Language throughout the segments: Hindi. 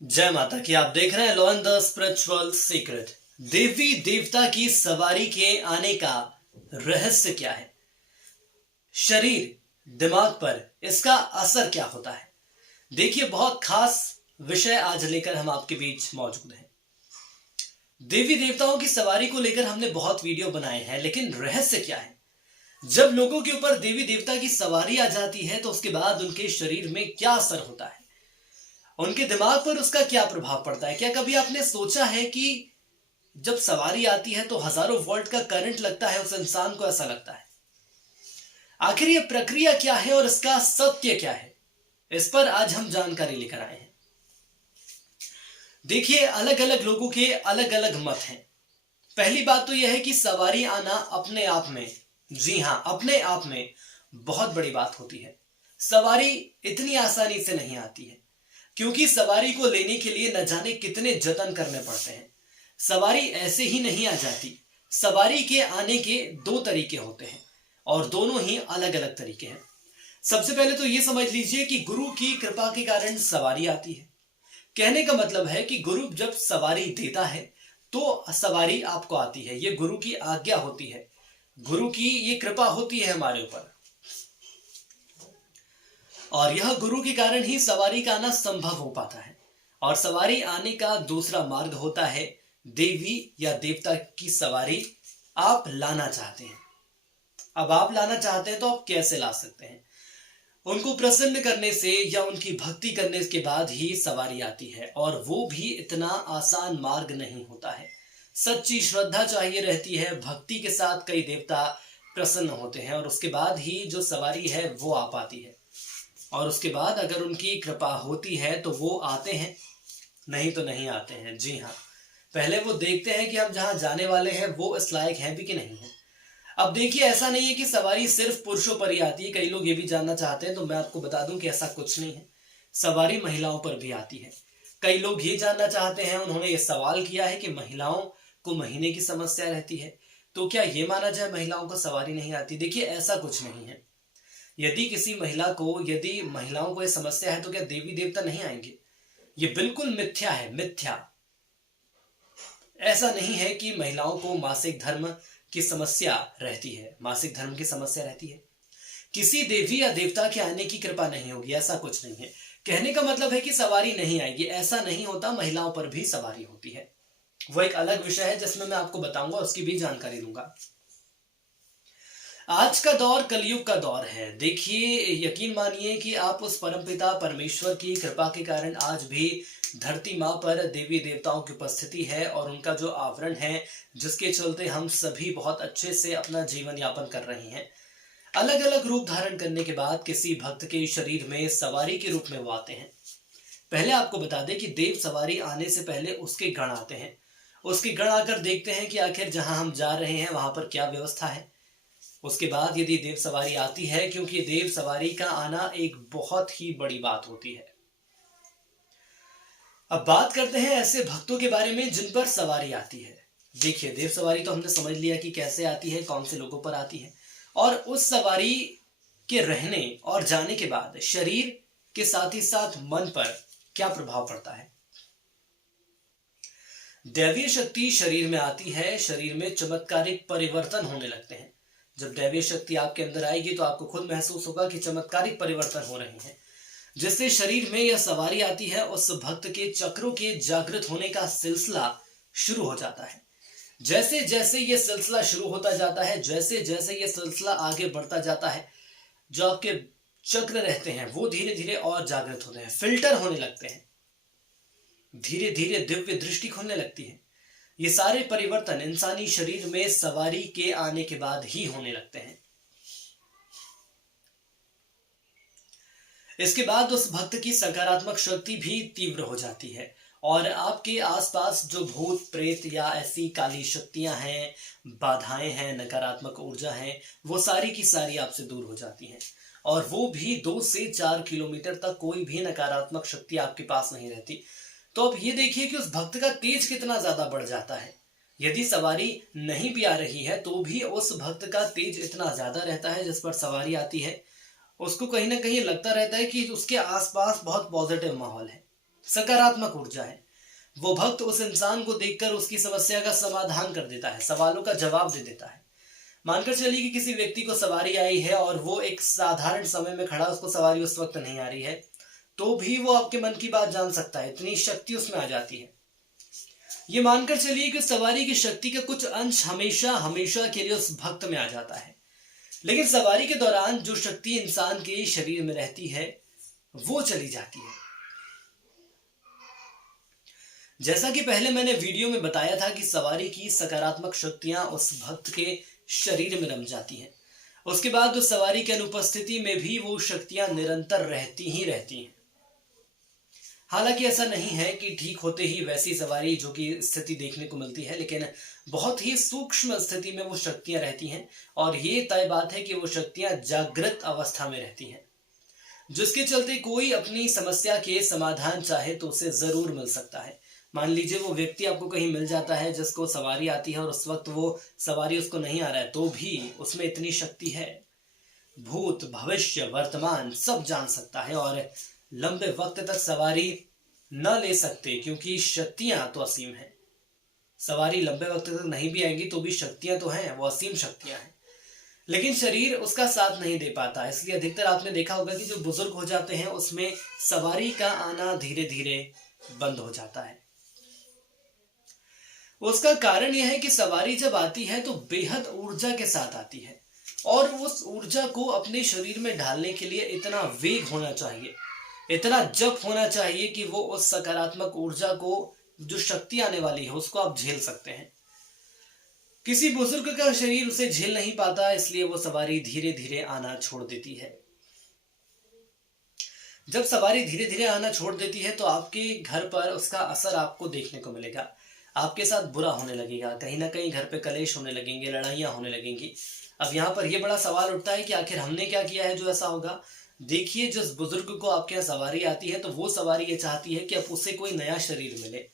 जय माता की। आप देख रहे हैं law and the spiritual secret. देवी देवता की सवारी के आने का रहस्य क्या है? शरीर दिमाग पर इसका असर क्या होता है? देखिए, बहुत खास विषय आज लेकर हम आपके बीच मौजूद हैं। देवी देवताओं की सवारी को लेकर हमने बहुत वीडियो बनाए हैं, लेकिन रहस्य क्या है? जब लोगों के ऊपर देवी देवता की सवारी आ जाती है तो उसके बाद उनके शरीर में क्या असर होता है, उनके दिमाग पर उसका क्या प्रभाव पड़ता है? क्या कभी आपने सोचा है कि जब सवारी आती है तो हजारों वोल्ट का करंट लगता है, उस इंसान को ऐसा लगता है? आखिर ये प्रक्रिया क्या है और इसका सत्य क्या है? इस पर आज हम जानकारी लेकर आए हैं। देखिए, अलग अलग लोगों के अलग अलग मत हैं। पहली बात तो यह है कि सवारी आना अपने आप में, जी हां, अपने आप में बहुत बड़ी बात होती है। सवारी इतनी आसानी से नहीं आती है, क्योंकि सवारी को लेने के लिए न जाने कितने जतन करने पड़ते हैं। सवारी ऐसे ही नहीं आ जाती। सवारी के आने के दो तरीके होते हैं और दोनों ही अलग अलग तरीके हैं। सबसे पहले तो ये समझ लीजिए कि गुरु की कृपा के कारण सवारी आती है। कहने का मतलब है कि गुरु जब सवारी देता है तो सवारी आपको आती है। ये गुरु की आज्ञा होती है, गुरु की ये कृपा होती है हमारे ऊपर, और यह गुरु के कारण ही सवारी का आना संभव हो पाता है। और सवारी आने का दूसरा मार्ग होता है देवी या देवता की सवारी आप लाना चाहते हैं। अब आप लाना चाहते हैं तो आप कैसे ला सकते हैं? उनको प्रसन्न करने से या उनकी भक्ति करने के बाद ही सवारी आती है, और वो भी इतना आसान मार्ग नहीं होता है। सच्ची श्रद्धा चाहिए रहती है। भक्ति के साथ कई देवता प्रसन्न होते हैं और उसके बाद ही जो सवारी है वो आ पाती है। और उसके बाद अगर उनकी कृपा होती है तो वो आते हैं, नहीं तो नहीं आते हैं। जी हाँ, पहले वो देखते हैं कि हम जहां जाने वाले हैं वो इस लायक हैं भी कि नहीं है। अब देखिए, ऐसा नहीं है कि सवारी सिर्फ पुरुषों पर ही आती है। कई लोग ये भी जानना चाहते हैं, तो मैं आपको बता दूं कि ऐसा कुछ नहीं है। सवारी महिलाओं पर भी आती है। कई लोग ये जानना चाहते हैं, उन्होंने ये सवाल किया है कि महिलाओं को महीने की समस्या रहती है, तो क्या ये माना जाए महिलाओं को सवारी नहीं आती? देखिए, ऐसा कुछ नहीं है। यदि महिलाओं को ये समस्या है तो क्या देवी देवता नहीं आएंगे? ये बिल्कुल मिथ्या है, मिथ्या। ऐसा नहीं है कि महिलाओं को मासिक धर्म की समस्या रहती है, मासिक धर्म की समस्या रहती है। किसी देवी या देवता के आने की कृपा नहीं होगी, ऐसा कुछ नहीं है। कहने का मतलब है कि सवारी नहीं आएगी, ऐसा नहीं होता। महिलाओं पर भी सवारी होती है, वो एक अलग विषय है जिसमें मैं आपको बताऊंगा, उसकी भी जानकारी दूंगा। आज का दौर कलयुग का दौर है। देखिए, यकीन मानिए कि आप उस परमपिता परमेश्वर की कृपा के कारण आज भी धरती माँ पर देवी देवताओं की उपस्थिति है, और उनका जो आवरण है जिसके चलते हम सभी बहुत अच्छे से अपना जीवन यापन कर रहे हैं। अलग अलग रूप धारण करने के बाद किसी भक्त के शरीर में सवारी के रूप में वो आते हैं। पहले आपको बता दें कि देव सवारी आने से पहले उसके गण आते हैं। उसके गण आकर देखते हैं कि आखिर जहां हम जा रहे हैं वहां पर क्या व्यवस्था है। उसके बाद यदि देव सवारी आती है, क्योंकि देव सवारी का आना एक बहुत ही बड़ी बात होती है। अब बात करते हैं ऐसे भक्तों के बारे में जिन पर सवारी आती है। देखिए, देव सवारी तो हमने समझ लिया कि कैसे आती है, कौन से लोगों पर आती है, और उस सवारी के रहने और जाने के बाद शरीर के साथ ही साथ मन पर क्या प्रभाव पड़ता है। दैवीय शक्ति शरीर में आती है, शरीर में चमत्कारिक परिवर्तन होने लगते हैं। जब दैवीय शक्ति आपके अंदर आएगी तो आपको खुद महसूस होगा कि चमत्कारिक परिवर्तन हो रहे हैं, जिससे शरीर में यह सवारी आती है। उस भक्त के चक्रों के जागृत होने का सिलसिला शुरू हो जाता है। जैसे जैसे यह सिलसिला शुरू होता जाता है, जैसे जैसे यह सिलसिला आगे बढ़ता जाता है, जो आपके चक्र रहते हैं वो धीरे धीरे और जागृत होते हैं, फिल्टर होने लगते हैं, धीरे धीरे दिव्य दृष्टि खुलने लगती है। ये सारे परिवर्तन इंसानी शरीर में सवारी के आने के बाद ही होने लगते हैं। इसके बाद उस भक्त की सकारात्मक शक्ति भी तीव्र हो जाती है, और आपके आसपास जो भूत प्रेत या ऐसी काली शक्तियां हैं, बाधाएं हैं, नकारात्मक ऊर्जा है, वो सारी की सारी आपसे दूर हो जाती हैं। और वो भी 2 से 4 किलोमीटर तक कोई भी नकारात्मक शक्ति आपके पास नहीं रहती। तो अब ये देखिए कि उस भक्त का तेज कितना ज्यादा बढ़ जाता है। यदि सवारी नहीं भी आ रही है तो भी उस भक्त का तेज इतना ज्यादा रहता है जिस पर सवारी आती है, उसको कहीं ना कहीं लगता रहता है कि उसके आसपास बहुत पॉजिटिव माहौल है, सकारात्मक ऊर्जा है। वो भक्त उस इंसान को देखकर उसकी समस्या का समाधान कर देता है, सवालों का जवाब दे देता है। मानकर चलिए कि किसी व्यक्ति को सवारी आई है और वो एक साधारण समय में खड़ा, उसको सवारी उस वक्त नहीं आ रही है, तो भी वो आपके मन की बात जान सकता है, इतनी शक्ति उसमें आ जाती है। ये मानकर चलिए कि सवारी की शक्ति का कुछ अंश हमेशा हमेशा के लिए उस भक्त में आ जाता है, लेकिन सवारी के दौरान जो शक्ति इंसान के शरीर में रहती है वो चली जाती है। जैसा कि पहले मैंने वीडियो में बताया था कि सवारी की सकारात्मक शक्तियां उस भक्त के शरीर में रम जाती हैं। उसके बाद उस सवारी की अनुपस्थिति में भी वो शक्तियां निरंतर रहती ही रहती हैं। हालांकि ऐसा नहीं है कि ठीक होते ही वैसी सवारी जो कि स्थिति देखने को मिलती है, लेकिन बहुत ही सूक्ष्म स्थिति में वो शक्तियां रहती हैं और ये तय बात है कि वो शक्तियां जागृत अवस्था में रहती हैं, जिसके चलते कोई अपनी समस्या के समाधान चाहे तो उसे जरूर मिल सकता है। मान लीजिए वो व्यक्ति आपको कहीं मिल जाता है जिसको सवारी आती है और उस वक्त वो सवारी उसको नहीं आ रहा है, तो भी उसमें इतनी शक्ति है, भूत भविष्य वर्तमान सब जान सकता है और लंबे वक्त तक सवारी न ले सकते, क्योंकि शक्तियां तो असीम है। सवारी लंबे वक्त तक नहीं भी आएंगी तो भी शक्तियां तो हैं, वो असीम शक्तियां हैं, लेकिन शरीर उसका साथ नहीं दे पाता। इसलिए अधिकतर आपने देखा होगा कि जो बुजुर्ग हो जाते हैं उसमें सवारी का आना धीरे धीरे बंद हो जाता है। उसका कारण यह है कि सवारी जब आती है तो बेहद ऊर्जा के साथ आती है और उस ऊर्जा को अपने शरीर में ढालने के लिए इतना वेग होना चाहिए, इतना जप होना चाहिए कि वो उस सकारात्मक ऊर्जा को, जो शक्ति आने वाली है, उसको आप झेल सकते हैं। किसी बुजुर्ग का शरीर उसे झेल नहीं पाता, इसलिए वो सवारी धीरे धीरे आना छोड़ देती है। जब सवारी धीरे धीरे आना छोड़ देती है तो आपके घर पर उसका असर आपको देखने को मिलेगा। आपके साथ बुरा होने लगेगा, कहीं ना कहीं घर पे कलेश होने लगेंगे, लड़ाइयां होने लगेंगी। अब यहाँ पर यह बड़ा सवाल उठता है कि आखिर हमने क्या किया है जो ऐसा होगा। देखिए, जिस बुजुर्ग को आपके यहाँ सवारी आती है तो वो सवारी ये चाहती है कि अब उसे कोई नया शरीर मिले,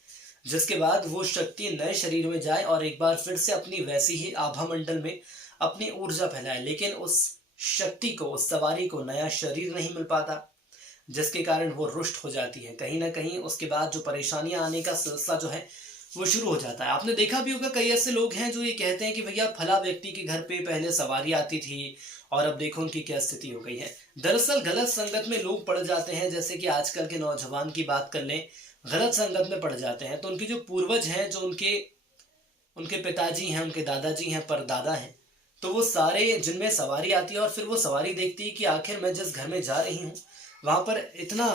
जिसके बाद वो शक्ति नए शरीर में जाए और एक बार फिर से अपनी वैसी ही आभा मंडल में अपनी ऊर्जा फैलाए। लेकिन उस शक्ति को, उस सवारी को नया शरीर नहीं मिल पाता, जिसके कारण वो रुष्ट हो जाती है। कहीं ना कहीं उसके बाद जो परेशानियां आने का सिलसिला जो है वो शुरू हो जाता है। आपने देखा भी होगा, कई ऐसे लोग हैं जो ये कहते हैं कि भैया फला व्यक्ति के घर पे पहले सवारी आती थी और अब देखो उनकी क्या स्थिति हो गई है। दरअसल गलत संगत में लोग पड़ जाते हैं, जैसे कि आजकल के नौजवान की बात कर लें, गलत संगत में पड़ जाते हैं तो उनके जो पूर्वज हैं, जो उनके पिताजी हैं, उनके दादाजी हैं, परदादा हैं, तो वो सारे जिनमें सवारी आती है और फिर वो सवारी देखती है कि आखिर मैं जिस घर में जा रही हूँ वहां पर इतना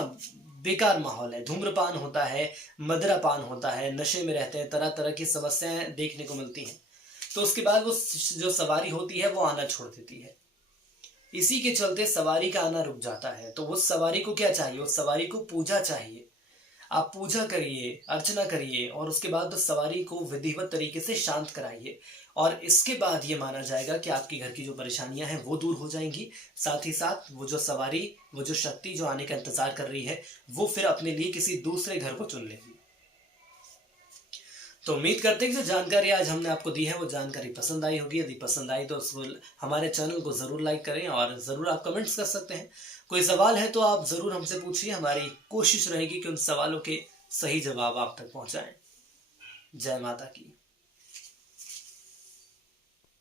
बेकार माहौल है, धूम्रपान होता है, मदिरापान होता है, नशे में रहते हैं, तरह तरह की समस्याएं देखने को मिलती हैं। तो उसके बाद वो जो सवारी होती है वो आना छोड़ देती है। इसी के चलते सवारी का आना रुक जाता है। तो उस सवारी को क्या चाहिए? उस सवारी को पूजा चाहिए। आप पूजा करिए, अर्चना करिए और उसके बाद उस सवारी को विधिवत तरीके से शांत कराइए और इसके बाद ये माना जाएगा कि आपके घर की जो परेशानियां हैं वो दूर हो जाएंगी। साथ ही साथ वो जो सवारी, वो जो शक्ति जो आने का इंतजार कर रही है, वो फिर अपने लिए किसी दूसरे घर को चुन लेगी। तो उम्मीद करते हैं कि जो जानकारी आज हमने आपको दी है वो जानकारी पसंद आई होगी। यदि पसंद आई तो हमारे चैनल को जरूर लाइक करें और जरूर आप कमेंट्स कर सकते हैं। कोई सवाल है तो आप जरूर हमसे पूछिए, हमारी कोशिश रहेगी कि उन सवालों के सही जवाब आप तक पहुंचाएं। जय माता की।